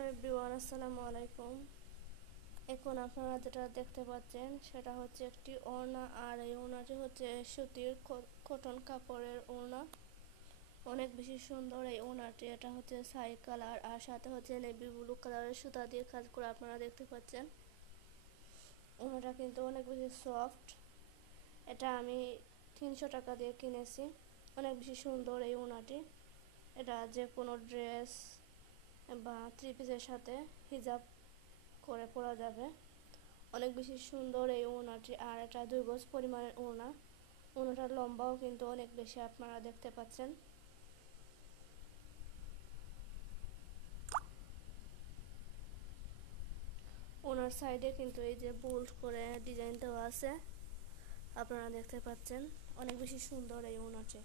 Hello everyone, আসসালামু আলাইকুম। এখন আপনারা যেটা দেখতে পাচ্ছেন সেটা হচ্ছে একটি ওড়না, আর এই ওড়নাটি হচ্ছে সুতির কটন কাপড়ের ওড়না। অনেক বেশি সুন্দর এই ওড়নাটি। এটা হচ্ছে ছাই কালার আর সাথে হচ্ছে নেভি ব্লু কালারের সুতা দিয়ে কাজ করে আপনারা দেখতে পাচ্ছেন। ওড়নাটা কিন্তু অনেক বেশি সফট। এটা আমি 300 টাকা দিয়ে কিনেছি। অনেক বেশি সুন্দর এই ওড়নাটি। এটা যে কোনো ড্রেস বা থ্রি পিসের সাথে হিজাব করে পরা যাবে। অনেক বেশি সুন্দর এই ওড়নাটি, আর এটা 2 গজ পরিমাণের ওড়না। ওড়নাটার লম্বাও কিন্তু অনেক বেশি, আপনারা দেখতে পাচ্ছেন। ওনার সাইডে কিন্তু এই যে বোল্ড করে ডিজাইন দেওয়া আছে, আপনারা দেখতে পাচ্ছেন। অনেক বেশি সুন্দর এই ওড়নাটি।